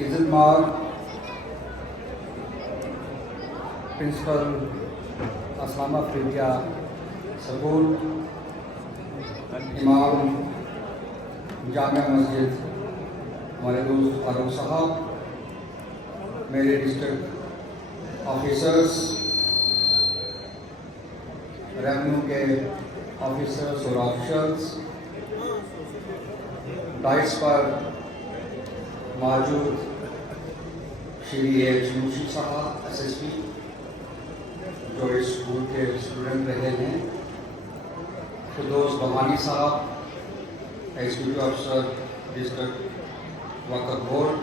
عزت مآب principal اسلامہ افریدیہ school, امام جامعہ مسجد ہمارے دوست فاروق صاحب، میرے ڈسٹرکٹ آفیسرز، ریونیو کے آفیسرز اور آفیشلز، ڈائس پر موجود شری ایچ منشی صاحب ایس ایس پی جو اس اسکول کے اسٹوڈنٹ رہے ہیں، فردوس بھوانی صاحب ایگزیکٹو افسر ڈسٹرکٹ وقف بورڈ،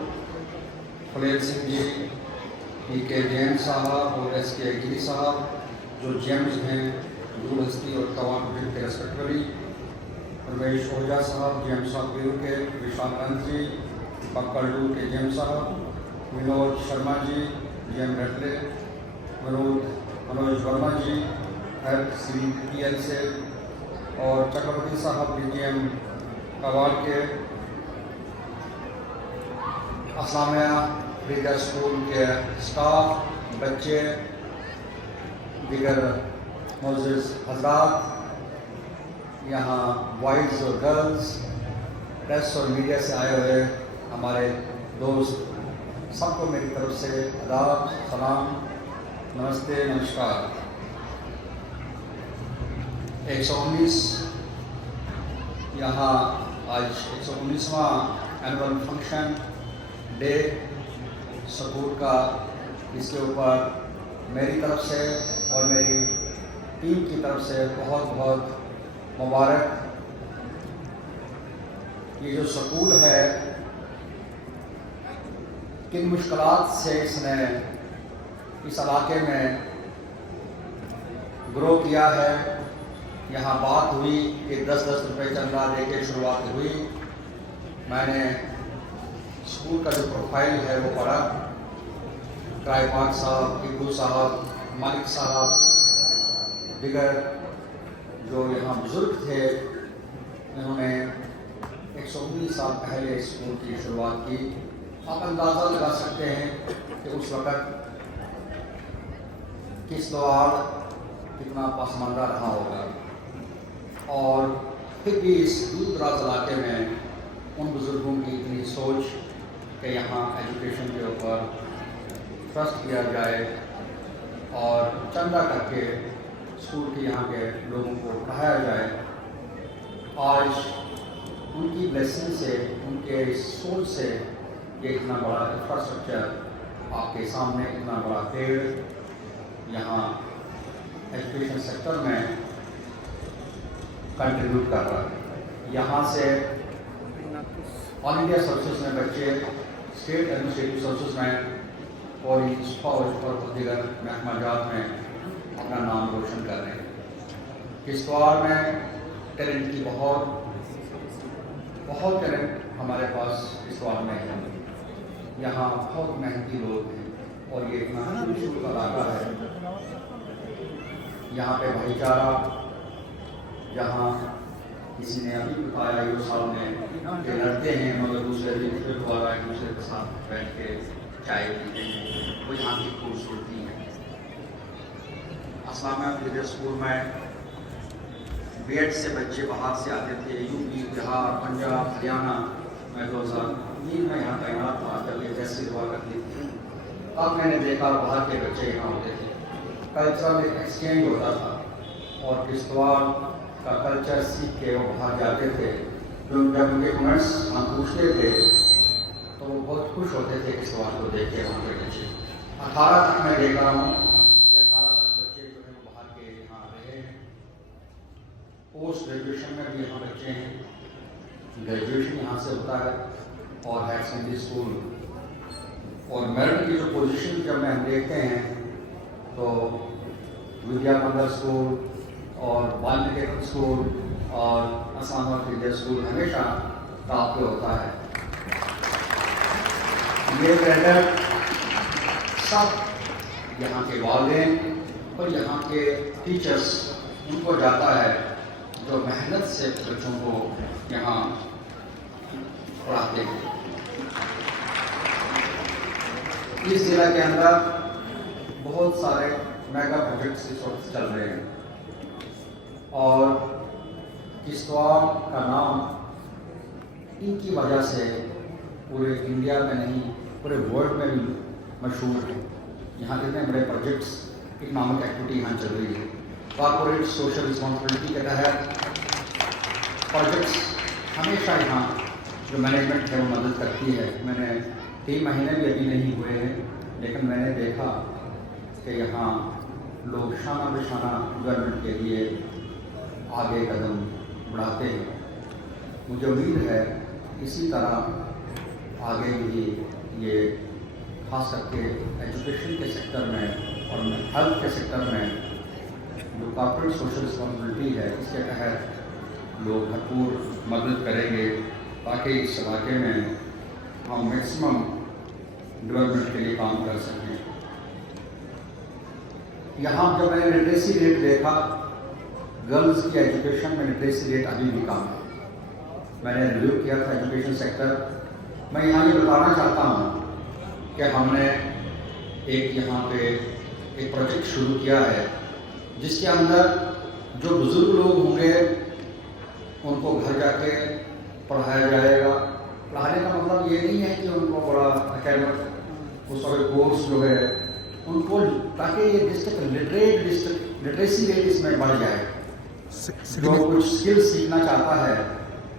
فلیل سنگھ جی، پی کے جین صاحب اور ایس کے گری صاحب جو جیمز ہیں دور ہستی اور توان کے ریسپیکٹولی، پرمیش اوجھا صاحب جی ایم صاحب بیرو کے، وشال جی پکڑو کے جی ایم صاحب، ونود شرما جی جی ایم رٹلے، منوج ورما جی ہیلتھ سی پی ایل سے، اور چکرورتی صاحب ڈی جی ایم کواڑ کے، اسلامیہ افریدیہ اسکول کے اسٹاف، بچے، دیگر معزز حضرات، یہاں بوائز اور گرلز، پریس اور میڈیا سے آئے ہوئے ہمارے دوست، سب کو میری طرف سے آداب، سلام، نمستے، نمسکار۔ 119 یہاں آج 119واں اینول فنکشن ڈے سکول کا، اس کے اوپر میری طرف سے اور میری ٹیم کی طرف سے بہت بہت مبارک۔ یہ جو سکول ہے کن مشکلات سے اس نے اس علاقے میں گرو کیا ہے، یہاں بات ہوئی کہ 10-10 روپے چندہ دے کے شروعات ہوئی۔ میں نے اسکول کا جو پروفائل ہے وہ پڑھا، کرائے پاک صاحب، ٹیپو صاحب، مالک صاحب، دیگر جو یہاں بزرگ تھے، انہوں نے 119 سال پہلے اس اسکول کی شروعات کی۔ آپ اندازہ لگا سکتے ہیں کہ اس وقت کس دوار کتنا پسماندہ رہا ہوگا، اور پھر بھی اس دور دراز علاقے میں ان بزرگوں کی اتنی سوچ کہ یہاں ایجوکیشن کے اوپر ٹرسٹ کیا جائے اور چندہ کر کے اسکول کے یہاں کے لوگوں کو پڑھایا جائے۔ آج ان کی بلیسنگ سے، ان کے سوچ سے یہ اتنا بڑا انفراسٹرکچر آپ کے سامنے، اتنا بڑا پیڑ یہاں ایجوکیشن سیکٹر میں کنٹریبیوٹ کر رہا ہے۔ یہاں سے آل انڈیا سروسز میں بچے، اسٹیٹ ایڈمنسٹریٹو سروسز میں، پولیس، فوج اور دیگر محکمہ جات میں اپنا نام روشن کر رہے ہیں۔ کشتواڑ میں ٹیلنٹ کی بہت ٹیلنٹ ہمارے پاس کشتواڑ میں ہے، یہاں بہت محنتی لوگ ہیں اور یہ اتنا خوبصورت علاقہ ہے۔ یہاں پہ بھائی چارہ، جہاں کسی نے ابھی بتایا یہ سال میں کہ لڑتے ہیں مگر دوسرے دن پھر دوبارہ ایک دوسرے کے ساتھ بیٹھ کے چائے پیتے ہیں، وہ یہاں کی خوبصورتی ہے۔ اسلامیہ افریدیہ اسکول میں بی ایڈ سے بچے باہر سے آتے تھے، یو پی، بہار، پنجاب، ہریانہ میں 2003 میں یہاں تعینات تھا جب یہ تحصیل ہوا کرتی تھی۔ اب میں نے دیکھا باہر کے بچے یہاں ہوتے تھے، کلچرل ایکسچینج ہوتا تھا، اور کشتواڑ کا کلچر سیکھ کے وہ باہر جاتے تھے۔ جب ان کے کمنٹس ہم پوچھتے تھے تو وہ بہت خوش ہوتے تھے کشتواڑ کو دیکھ کے وہاں کے بچے۔ 18 تک میں دیکھ رہا ہوں کہ 18 تک بچے جو ہیں وہ باہر کے یہاں رہے ہیں۔ پوسٹ گریجویشن میں بھی یہاں بچے ہیں، گریجویشن یہاں سے ہوتا ہے، اور ہائر سیکنڈری اسکول اور میرٹ کی جو پوزیشن جب میں دیکھتے ہیں تو ودیا مندر اسکول اور بالنکیتن اسکول اور اسامہ افریدیہ اسکول ہمیشہ ٹاپ پہ ہوتا ہے۔ یہ کریڈٹ سب یہاں کے والدین اور یہاں کے ٹیچرس ان کو جاتا ہے جو محنت سے بچوں کو یہاں پڑھاتے ہیں۔ اس ضلع کے اندر بہت سارے میگا پروجیکٹس اس وقت چل رہے ہیں اور کشتواڑ کا نام ان کی وجہ سے پورے انڈیا میں نہیں پورے ورلڈ میں بھی مشہور ہے. یہاں کتنے بڑے پروجیکٹس اکنامک ایکٹیویٹی یہاں چل رہی ہے. کارپوریٹ سوشل رسپانسبلٹی کے تحت پروجیکٹس ہمیشہ یہاں جو مینجمنٹ ہے وہ مدد کرتی ہے. میں نے 3 مہینے بھی ابھی نہیں ہوئے ہیں لیکن میں نے دیکھا کہ یہاں لوگ شانہ بشانہ گورنمنٹ کے لیے آگے قدم بڑھاتے ہیں. مجھے امید ہے اسی طرح آگے بھی یہ خاص کر کے ایجوکیشن کے سیکٹر میں اور ہیلتھ کے سیکٹر میں جو کارپوریٹ سوشل رسپانسبلٹی ہے اس کے تحت لوگ بھرپور مدد کریں گے تاکہ اس علاقے میں ہم میکسیمم ڈیولپمنٹ کے لیے کام کر سکیں. یہاں جب میں نے لٹریسی ریٹ دیکھا گرلز کی ایجوکیشن میں لٹریسی ریٹ ابھی بھی کم ہے. میں نے ریویو کیا تھا ایجوکیشن سیکٹر. میں یہاں یہ بتانا چاہتا ہوں کہ ہم نے ایک یہاں پہ ایک پروجیکٹ شروع کیا ہے جس کے اندر جو بزرگ لوگ ہوں گے ان کو گھر جا کے پڑھایا جائے گا. پڑھانے کا مطلب یہ نہیں ہے کہ ان کو بڑا اکیڈمک اس وقت کورس جو ہے ان کو تاکہ یہ ڈسٹرکٹ لٹریسی ریٹ اس میں بڑھ جائے. جو کچھ اسکل سیکھنا چاہتا ہے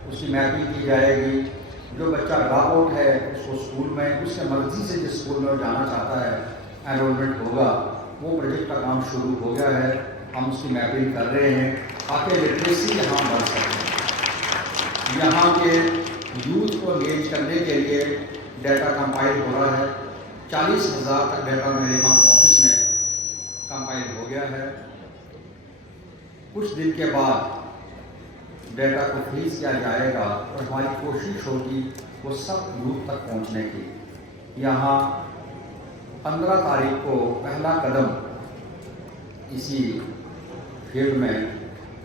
اس کی میپنگ کی جائے گی. جو بچہ ڈراپ آؤٹ ہے اس کو اسکول میں اس کے مرضی سے جس اسکول میں وہ جانا چاہتا ہے انرولمنٹ ہوگا. وہ پروجیکٹ کا کام شروع ہو گیا ہے. ہم اس کی میپنگ کر رہے ہیں تاکہ لٹریسی یہاں بڑھ سکے. یہاں کے یوتھ کو انگیج کرنے کے لیے ڈیٹا کمپائل ہو رہا ہے. 40,000 تک ڈیٹا میرے آفس میں کمپائل ہو گیا ہے. کچھ دن کے بعد ڈیٹا کو فریز کیا جائے گا اور ہماری کوشش ہوگی وہ سب یوتھ تک پہنچنے کی. یہاں 15 تاریخ کو پہلا قدم اسی فیلڈ میں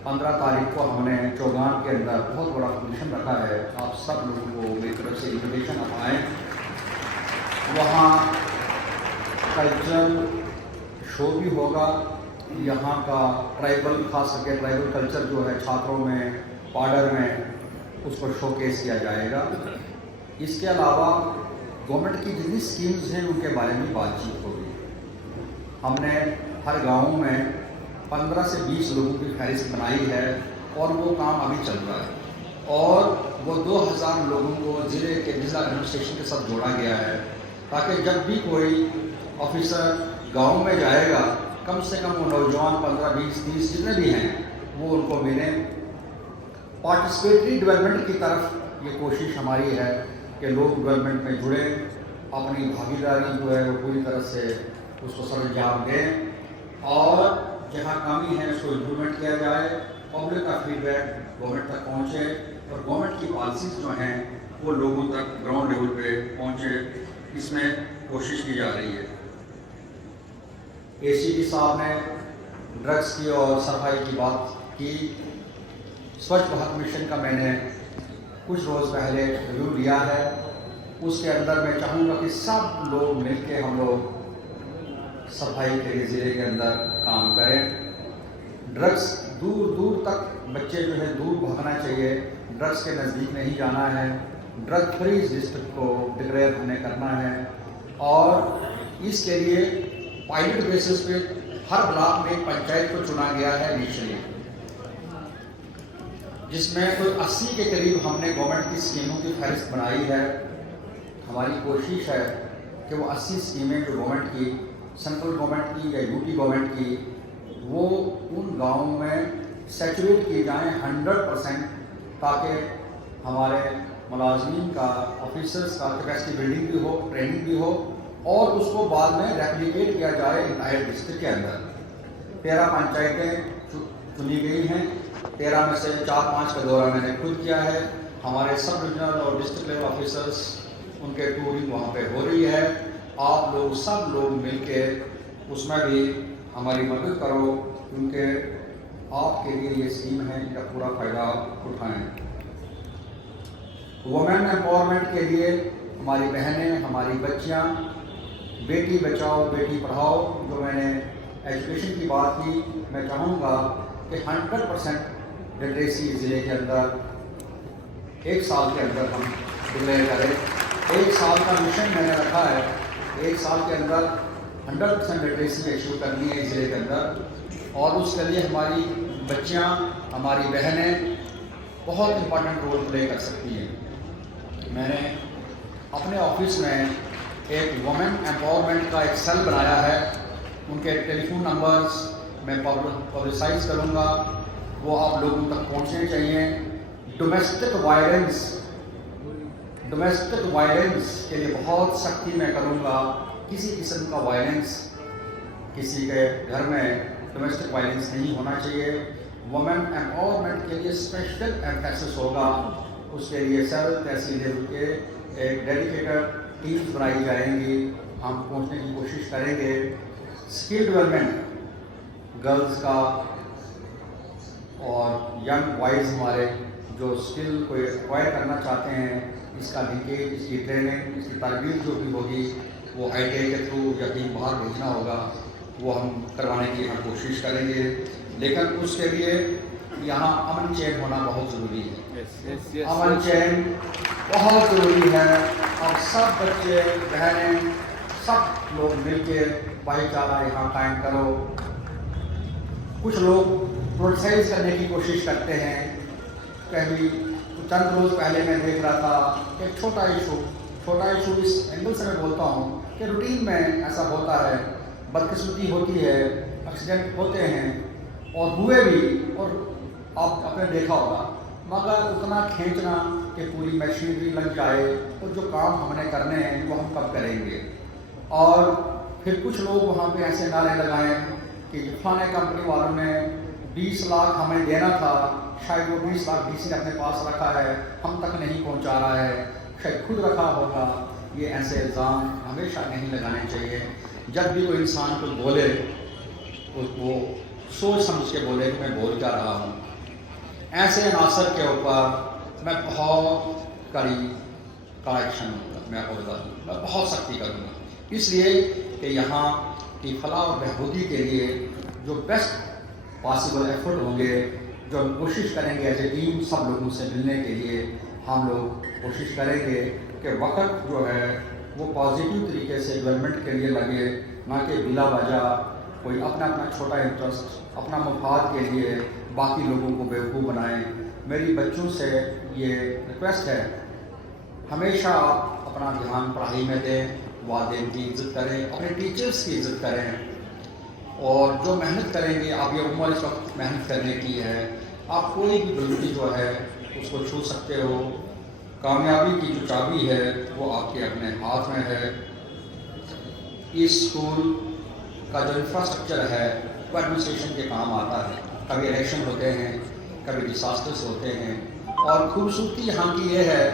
15 تاریخ کو ہم نے چوگان کے اندر بہت بڑا فنکشن رکھا ہے. آپ سب لوگوں کو میری طرف سے انویٹیشن اپائیں. وہاں کلچرل شو بھی ہوگا. یہاں کا ٹرائبل خاص کر کے ٹرائبل کلچر جو ہے چھاتروں میں پاڈر میں اس کو شو کیس کیا جائے گا. اس کے علاوہ گورنمنٹ کی جتنی اسکیمز ہیں ان کے بارے میں بات چیت ہوگی. ہم نے ہر گاؤں میں 15 سے 20 لوگوں کی فہرست بنائی ہے اور وہ کام ابھی چل رہا ہے اور وہ 2000 لوگوں کو ضلع ایڈمنسٹریشن کے ساتھ جوڑا گیا ہے تاکہ جب بھی کوئی آفیسر گاؤں میں جائے گا کم سے کم وہ نوجوان 15 20 30 جتنے بھی ہیں وہ ان کو ملیں. پارٹیسپیٹری ڈیولپمنٹ کی طرف یہ کوشش ہماری ہے کہ لوگ ڈیولپمنٹ میں جڑیں. اپنی بھاگیداری جو ہے وہ پوری طرح سے اس کو سر انجام دیں اور جہاں کمی ہے اس کو امپرومنٹ کیا جائے. پبلک کا فیڈ بیک گورنمنٹ تک پہنچے اور گورنمنٹ کی پالیسیز جو ہیں وہ لوگوں تک گراؤنڈ لیول پہ پہنچے. اس میں کوشش کی جا رہی ہے. ACP صاحب نے ڈرگس کی اور صفائی کی بات کی. سوچھ بھارت مشن کا میں نے کچھ روز پہلے ریویو لیا ہے. اس کے اندر میں چاہوں گا کہ سب لوگ مل کے ہم لوگ صفائی کے لیے ضلع کے اندر کام کریں. ڈرگس دور دور تک بچے جو ہے دور بھاگنا چاہیے. ڈرگس کے نزدیک نہیں جانا ہے. ڈرگ فری ڈسٹرکٹ کو ڈکلیئر ہم نے کرنا ہے اور اس کے لیے پائلٹ بیسس پہ ہر بلاک میں پنچایت کو چنا گیا ہے انیشلی جس میں کوئی 80 کے قریب ہم نے گورنمنٹ کی اسکیموں کی فہرست بنائی ہے. ہماری کوشش ہے کہ وہ 80 اسکیمیں جو گورنمنٹ کی سینٹرل گورنمنٹ کی یا UT گورنمنٹ کی وہ ان گاؤں میں سیچوریٹ کی جائیں 100% تاکہ ہمارے ملازمین کا آفیسرس کا کیپیسٹی بلڈنگ بھی ہو ٹریننگ بھی ہو اور اس کو بعد میں ریپلیکیٹ کیا جائے انٹائر ڈسٹرکٹ کے اندر. 13 پنچایتیں چنی گئی ہیں. 13 میں سے 4-5 کا دورہ میں نے خود کیا ہے. ہمارے سب ڈویژنل اور ڈسٹرکٹ لیول آفیسرس ان کے ٹورنگ وہاں پہ ہو رہی ہے. آپ لوگ سب لوگ مل کے اس میں بھی ہماری مدد کرو کیونکہ آپ کے لیے یہ اسکیم ہے ان کا پورا فائدہ اٹھائیں. وومن امپاورمنٹ کے لیے ہماری بہنیں ہماری بچیاں بیٹی بچاؤ بیٹی پڑھاؤ جو میں نے ایجوکیشن کی بات کی، میں چاہوں گا کہ 100% لٹریسی ضلع کے اندر 1 سال کے اندر ہم ڈکلیئر کریں۔ 1 سال کا مشن میں نے رکھا ہے، 1 سال کے اندر 100% لٹریسی ایشو کرنی ہے ضلع کے اندر، اور اس کے لیے ہماری بچیاں ہماری بہنیں بہت امپورٹنٹ رول پلے کر سکتی ہیں۔ میں نے اپنے آفس میں ایک وومن ایمپاورمنٹ کا ایک سیل بنایا ہے، ان کے ٹیلی فون نمبرز میں پبلسائز کروں گا، وہ آپ لوگوں تک پہنچنے چاہیے۔ ڈومیسٹک وائلنس کے لیے بہت سختی میں کروں گا، کسی قسم کا وائلنس کسی کے گھر میں ڈومیسٹک وائلنس نہیں ہونا چاہیے۔ وومن ایمپاورمنٹ کے لیے اسپیشل ایمفیسس ہوگا، اس کے لیے سیل تحصیل لیول کے ایک ڈیڈیکیٹڈ ٹیمز بنائی جائیں گی، ہم پہنچنے کی کوشش کریں گے۔ اسکل ڈیولپمنٹ گرلز کا اور ینگ بوائز ہمارے جو اسکل کو ایکوائر کرنا چاہتے ہیں، اس کا لنکیج، اس کی ٹریننگ، اس کی تربیت جو بھی ہوگی وہ آئی ٹی آئی کے تھرو یا کہیں باہر بھیجنا ہوگا، وہ ہم کروانے کی ہم کوشش کریں گے۔ لیکن اس کے لیے یہاں امن چین ہونا بہت ضروری ہے، امن چین بہت ضروری ہے، اور سب بچے بہنیں سب لوگ مل کے بھائی چارہ یہاں قائم کرو۔ کچھ لوگ پروٹیسائز کرنے کی کوشش کرتے ہیں، کبھی چند روز پہلے میں دیکھ رہا تھا کہ ایک چھوٹا ایشو اس اینگل سے میں بولتا ہوں کہ روٹین میں ایسا ہوتا ہے، بدقسمتی ہوتی ہے، ایکسیڈنٹ ہوتے ہیں اور ہوئے بھی، اور آپ نے دیکھا ہوگا، مگر اتنا کھینچنا کہ پوری مشینری لگ جائے، اور جو کام ہم نے کرنے ہیں وہ ہم کب کریں گے، اور پھر کچھ لوگ وہاں پہ ایسے نعرے لگائیں کہ فلانے کمپنی والوں نے 20 لاکھ ہمیں دینا تھا، شاید وہ 20 لاکھ ڈی سی نے اپنے پاس رکھا ہے، ہم تک نہیں پہنچا رہا ہے، شاید خود رکھا ہوگا۔ یہ ایسے الزام ہمیشہ نہیں لگانے چاہیے۔ جب بھی کوئی انسان کو بولے وہ سوچ سمجھ کے بولے کہ میں بول کیا رہا ہوں۔ ایسے عناصر کے اوپر میں بہت کڑا ایکشن لوں گا، میں بہت سختی کروں گا، اس لیے کہ یہاں کی فلاح اور بہبودی کے لیے جو بیسٹ پاسبل ایفرٹ ہوں گے، جو ہم کوشش کریں گے ایز اے ٹیم سب لوگوں سے ملنے کے لیے، ہم لوگ کوشش کریں گے کہ وقت جو ہے وہ پازیٹیو طریقے سے ڈیولپمنٹ کے لیے لگے، نہ کہ بلا وجہ کوئی اپنا چھوٹا انٹرسٹ، اپنا مفاد کے لیے باقی لوگوں کو بیوقوف بنائیں۔ میری بچوں سے یہ ریکویسٹ ہے، ہمیشہ آپ اپنا دھیان پڑھائی میں دیں، والدین کی عزت کریں، اپنے ٹیچرز کی عزت کریں، اور جو محنت کریں گے، آپ یہ عمر اس وقت محنت کرنے کی ہے، آپ کوئی بھی بلندی جو ہے اس کو چھو سکتے ہو۔ کامیابی کی جو چابی ہے وہ آپ کے اپنے ہاتھ میں ہے۔ اس اسکول کا جو انفراسٹرکچر ہے وہ ایڈمنسٹریشن کے کام آتا ہے، کبھی الیکشن ہوتے ہیں، کبھی ڈیساسٹرز ہوتے ہیں، اور خوبصورتی یہاں کی یہ ہے،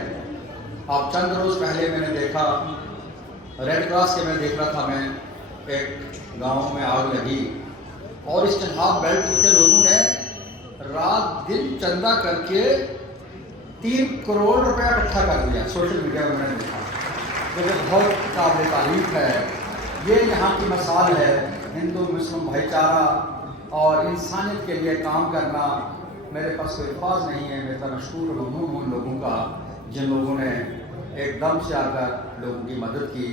آپ چند روز پہلے میں نے دیکھا ریڈ کراس کے میں دیکھ رہا تھا، میں ایک گاؤں میں آگ لگی، اور اس چنہاب بیلٹ کے لوگوں نے رات دن چندہ کر کے 3 کروڑ روپیہ اکٹھا کر دیا، سوشل میڈیا میں نے دیکھا، جو بہت قابل تعریف ہے۔ یہ یہاں کی مثال ہے ہندو مسلم بھائی چارہ اور انسانیت کے لیے کام کرنا۔ میرے پاس کوئی الفاظ نہیں ہے، میں اتنا مشکور و ممنون ہوں ان لوگوں کا جن لوگوں نے ایک دم سے آ کر لوگوں کی مدد کی،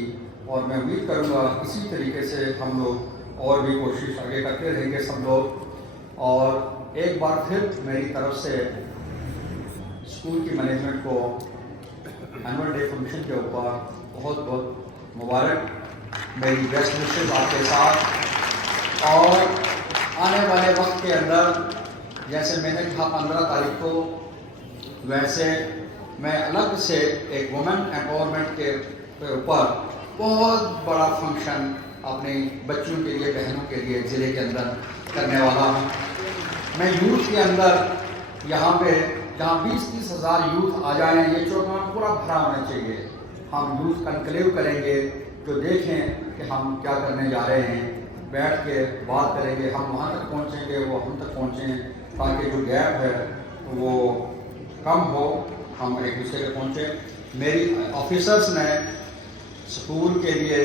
اور میں امید کروں گا اسی طریقے سے ہم لوگ اور بھی کوشش آگے کرتے رہیں گے سب لوگ۔ اور ایک بار پھر میری طرف سے اسکول کی مینجمنٹ کو اینول ڈے فنکشن کے اوپر بہت بہت مبارک، میری بیسٹ وشز آپ کے ساتھ، اور آنے والے وقت کے اندر جیسے میں نے کہا 15 تاریخ کو، ویسے میں الگ سے ایک وومن ایمپاورمنٹ کے اوپر بہت بڑا فنکشن اپنی بچوں کے لیے، بہنوں کے لیے ضلع کے اندر کرنے والا ہوں۔ میں یوتھ کے اندر یہاں پہ جہاں 20-30 ہزار یوتھ آ جائیں، یہ چوکان پورا بھرا ہونا چاہیے۔ ہم یوتھ کنکلیو کریں گے، جو دیکھیں کہ ہم کیا کرنے جا رہے ہیں، بیٹھ کے بات کریں گے، ہم وہاں تک پہنچیں گے، وہ ہم تک پہنچیں، تاکہ جو گیپ ہے وہ کم ہو، ہم ایک دوسرے کے پہنچیں۔ میری آفیسرس نے اسکول کے لیے